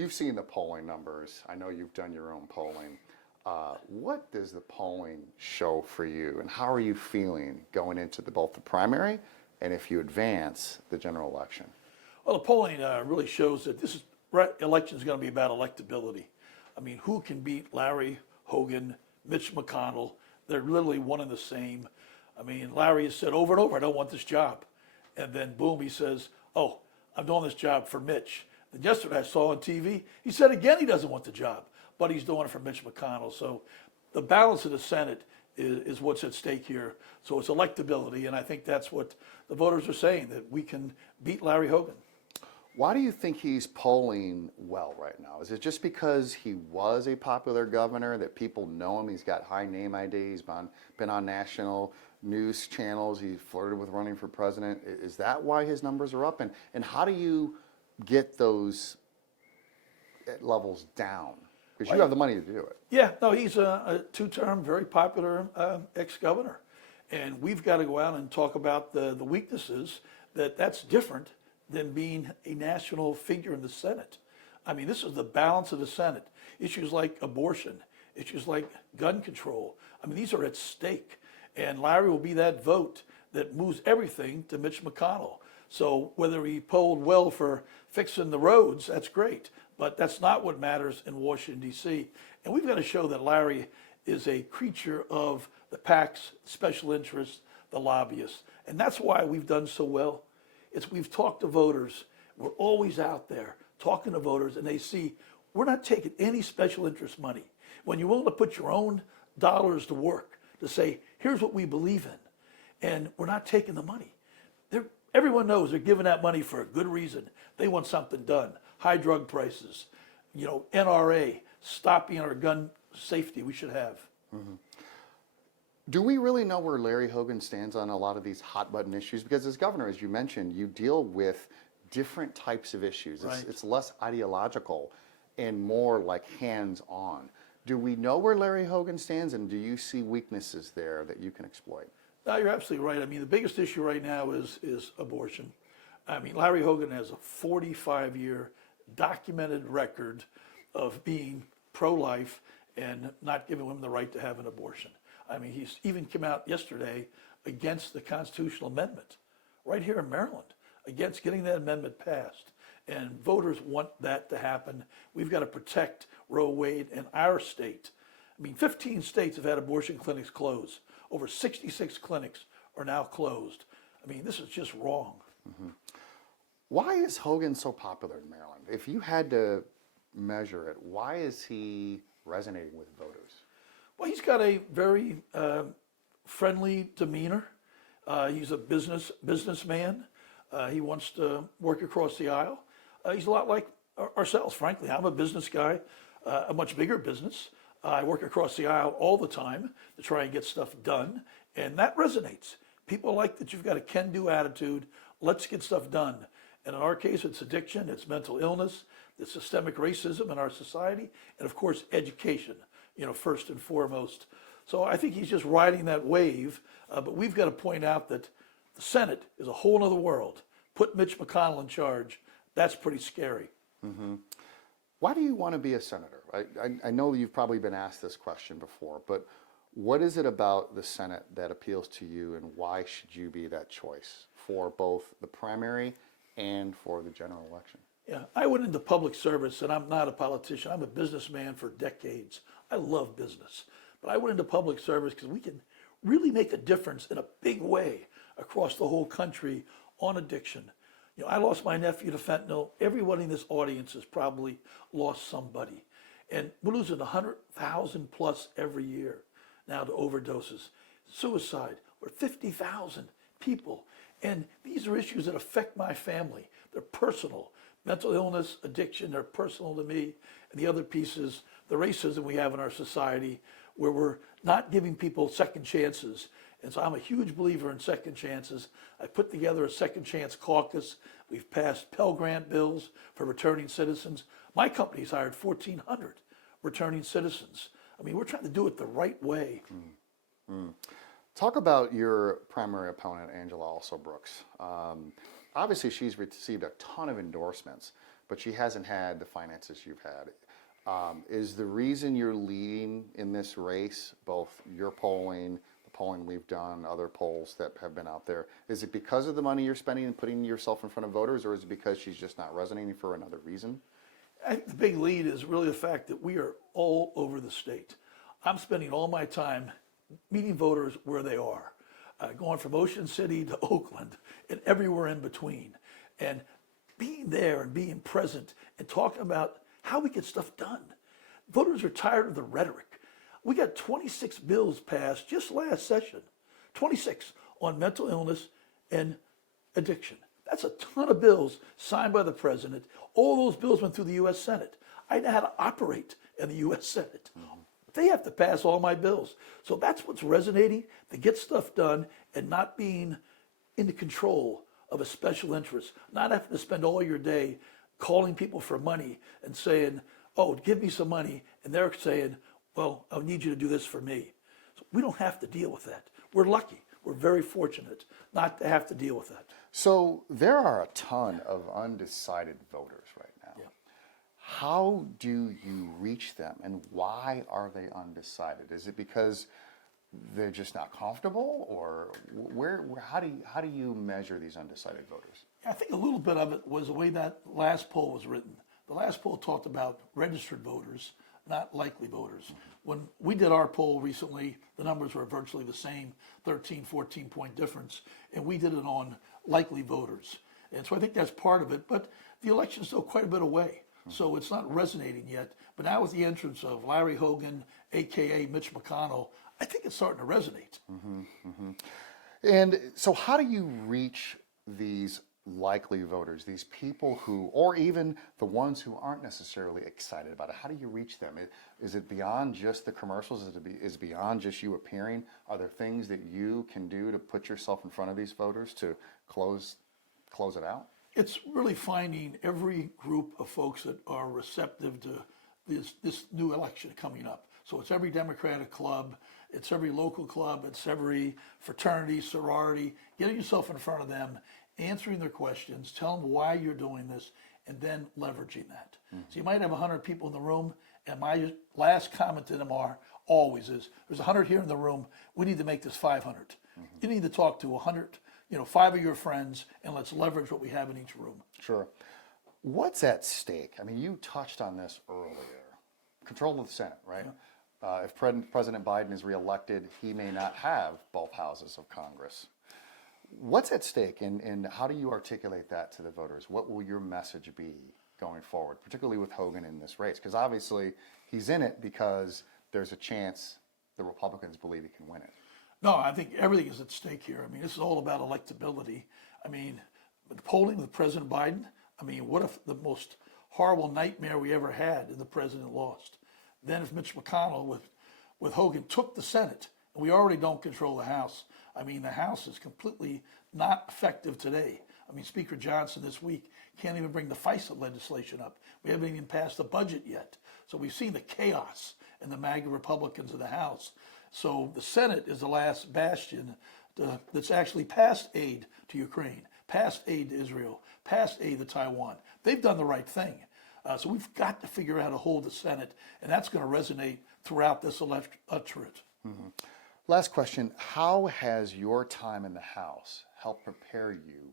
you've seen the polling numbers. I know you've done your own polling. What does the polling show for you, and how are you feeling going into both the primary and, if you advance, the general election? Well, the polling really shows that this election is going to be about electability. I mean, who can beat Larry, Hogan, Mitch McConnell? They're literally one and the same. I mean, Larry has said over and over, I don't want this job. And then boom, he says, oh, I'm doing this job for Mitch. And yesterday I saw on TV, he said again he doesn't want the job, but he's doing it for Mitch McConnell. So the balance of the Senate is what's at stake here. So it's electability, and I think that's what the voters are saying, that we can beat Larry Hogan. Why do you think he's polling well right now? Is it just because he was a popular governor, that people know him, he's got high name ID, he's been on national news channels, he flirted with running for president? Is that why his numbers are up? And how do you get those levels down? Because you have the money to do it. Yeah, no, he's a two-term, very popular ex-governor. And we've got to go out and talk about the weaknesses, that's different than being a national figure in the Senate. I mean, this is the balance of the Senate. Issues like abortion, issues like gun control. I mean, these are at stake. And Larry will be that vote that moves everything to Mitch McConnell. So whether he polled well for fixing the roads, that's great. But that's not what matters in Washington, D.C. And we've got to show that Larry is a creature of the PACs, special interests, the lobbyists. And that's why we've done so well. We've talked to voters. We're always out there talking to voters, and they see we're not taking any special interest money. When you're willing to put your own dollars to work to say, here's what we believe in, and we're not taking the money. Everyone knows they're giving that money for a good reason. They want something done. High drug prices, NRA, stopping our gun safety we should have. Mm-hmm. Do we really know where Larry Hogan stands on a lot of these hot button issues? Because as governor, as you mentioned, you deal with different types of issues. Right. It's less ideological and more like hands-on. Do we know where Larry Hogan stands, and do you see weaknesses there that you can exploit? No, you're absolutely right. I mean, the biggest issue right now is abortion. I mean, Larry Hogan has a 45-year documented record of being pro-life and not giving women the right to have an abortion. I mean, he's even come out yesterday against the constitutional amendment right here in Maryland, against getting that amendment passed. And voters want that to happen. We've got to protect Roe Wade in our state. I mean, 15 states have had abortion clinics closed. Over 66 clinics are now closed. I mean, this is just wrong. Mm-hmm. Why is Hogan so popular in Maryland? If you had to measure it, why is he resonating with voters? Well, he's got a very friendly demeanor. He's a businessman. He wants to work across the aisle. He's a lot like ourselves, frankly. I'm a business guy, a much bigger business. I work across the aisle all the time to try and get stuff done, and that resonates. People like that you've got a can-do attitude. Let's get stuff done. And in our case, it's addiction, it's mental illness, it's systemic racism in our society, and of course, education, first and foremost. So I think he's just riding that wave, but we've got to point out that the Senate is a whole other world. Put Mitch McConnell in charge. That's pretty scary. Mm-hmm. Why do you want to be a senator? I know you've probably been asked this question before, but what is it about the Senate that appeals to you, and why should you be that choice for both the primary and for the general election? Yeah, I went into public service, and I'm not a politician. I'm a businessman for decades. I love business. But I went into public service because we can really make a difference in a big way across the whole country on addiction. I lost my nephew to fentanyl. Everyone in this audience has probably lost somebody. And we're losing 100,000 plus every year now to overdoses. Suicide, we're 50,000 people. And these are issues that affect my family. They're personal. Mental illness, addiction, they're personal to me. And the other piece is the racism we have in our society, where we're not giving people second chances. And so I'm a huge believer in second chances. I put together a second chance caucus. We've passed Pell Grant bills for returning citizens. My company's hired 1,400 returning citizens. I mean, we're trying to do it the right way. Mm-hmm. Talk about your primary opponent, Angela Also Brooks. Obviously, she's received a ton of endorsements, but she hasn't had the finances you've had. Is the reason you're leading in this race, both your polling, the polling we've done, other polls that have been out there, is it because of the money you're spending and putting yourself in front of voters, or is it because she's just not resonating for another reason? I think the big lead is really the fact that we are all over the state. I'm spending all my time meeting voters where they are, going from Ocean City to Oakland and everywhere in between, and being there and being present and talking about how we get stuff done. Voters are tired of the rhetoric. We got 26 bills passed just last session, 26 on mental illness and addiction. That's a ton of bills signed by the president. All those bills went through the U.S. Senate. I know how to operate in the U.S. Senate. They have to pass all my bills. So that's what's resonating, to get stuff done and not being in the control of a special interest, not having to spend all your day calling people for money and saying, oh, give me some money. And they're saying, well, I need you to do this for me. So we don't have to deal with that. We're lucky. We're very fortunate not to have to deal with that. So there are a ton of undecided voters right now. Yeah. How do you reach them, and why are they undecided? Is it because they're just not comfortable, or how do you measure these undecided voters? I think a little bit of it was the way that last poll was written. The last poll talked about registered voters, not likely voters. Mm-hmm. When we did our poll recently, the numbers were virtually the same, 13, 14-point difference, and we did it on likely voters. And so I think that's part of it, but the election's still quite a bit away, so it's not resonating yet. But now with the entrance of Larry Hogan, AKA Mitch McConnell, I think it's starting to resonate. Mm-hmm, mm-hmm. And so how do you reach these likely voters, these people who, or even the ones who aren't necessarily excited about it? How do you reach them? Is it beyond just the commercials? Is it beyond just you appearing? Are there things that you can do to put yourself in front of these voters to close it out? It's really finding every group of folks that are receptive to this new election coming up. So it's every Democratic club, it's every local club, it's every fraternity, sorority, getting yourself in front of them, answering their questions, tell them why you're doing this, and then leveraging that. Mm-hmm. So you might have 100 people in the room, and my last comment to them always is, there's 100 here in the room, we need to make this 500. Mm-hmm. You need to talk to 100, 5 of your friends, and let's leverage what we have in each room. Sure. What's at stake? I mean, you touched on this earlier. Control of the Senate, right? Yeah. If President Biden is reelected, he may not have both houses of Congress. What's at stake, and how do you articulate that to the voters? What will your message be going forward, particularly with Hogan in this race? Because obviously he's in it because there's a chance the Republicans believe he can win it. No, I think everything is at stake here. I mean, this is all about electability. I mean, the polling with President Biden, I mean, what if the most horrible nightmare we ever had and the president lost? Then if Mitch McConnell with Hogan took the Senate, and we already don't control the House. I mean, the House is completely not effective today. I mean, Speaker Johnson this week can't even bring the FISA legislation up. We haven't even passed the budget yet. So we've seen the chaos in the MAGA Republicans of the House. So the Senate is the last bastion that's actually passed aid to Ukraine, passed aid to Israel, passed aid to Taiwan. They've done the right thing. So we've got to figure out how to hold the Senate, and that's going to resonate throughout this electorate. Mm-hmm. Last question. How has your time in the House helped prepare you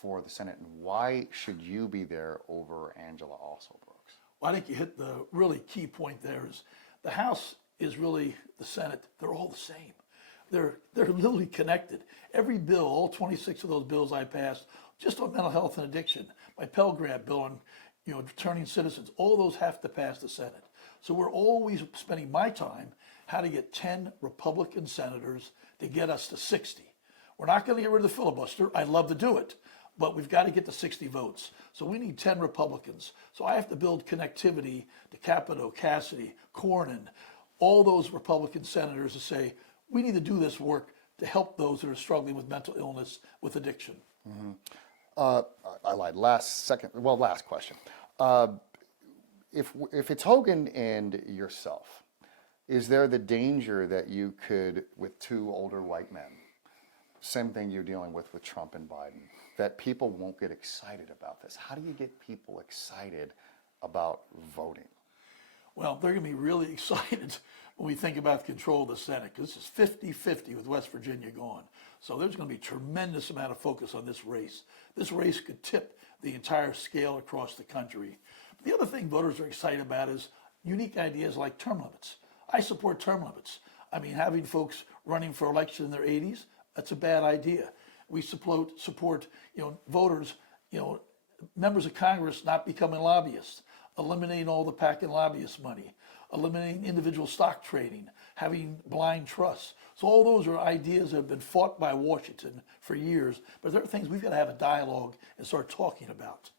for the Senate, and why should you be there over Angela Alsobrooks? Well, I think you hit the really key point there is the House is really the Senate. They're all the same. They're literally connected. Every bill, all 26 of those bills I passed, just on mental health and addiction, my Pell Grant bill on returning citizens, all those have to pass the Senate. So we're always spending my time how to get 10 Republican senators to get us to 60. We're not going to get rid of the filibuster. I'd love to do it, but we've got to get to 60 votes. So we need 10 Republicans. So I have to build connectivity to Capito, Cassidy, Cornyn, all those Republican senators to say, we need to do this work to help those that are struggling with mental illness, with addiction. Mm-hmm. I lied. Last question. If it's Hogan and yourself, is there the danger that you could, with two older white men, same thing you're dealing with Trump and Biden, that people won't get excited about this. How do you get people excited about voting? Well, they're going to be really excited when we think about control of the Senate, because this is 50-50 with West Virginia gone. So there's going to be a tremendous amount of focus on this race. This race could tip the entire scale across the country. But the other thing voters are excited about is unique ideas like term limits. I support term limits. I mean, having folks running for election in their 80s, that's a bad idea. We support voters, members of Congress not becoming lobbyists, eliminating all the PAC and lobbyist money, eliminating individual stock trading, having blind trusts. So all those are ideas that have been fought by Washington for years, but there are things we've got to have a dialogue and start talking about.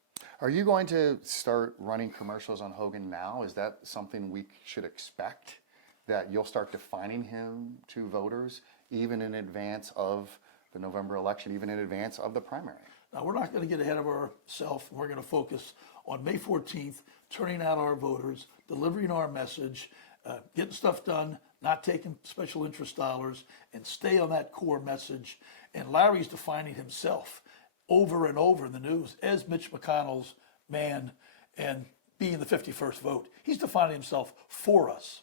Are you going to start running commercials on Hogan now? Is that something we should expect, that you'll start defining him to voters even in advance of the November election, even in advance of the primary? Now, we're not going to get ahead of ourselves. We're going to focus on May 14th, turning out our voters, delivering our message, getting stuff done, not taking special interest dollars, and stay on that core message. And Larry's defining himself over and over in the news as Mitch McConnell's man and being the 51st vote. He's defining himself for us.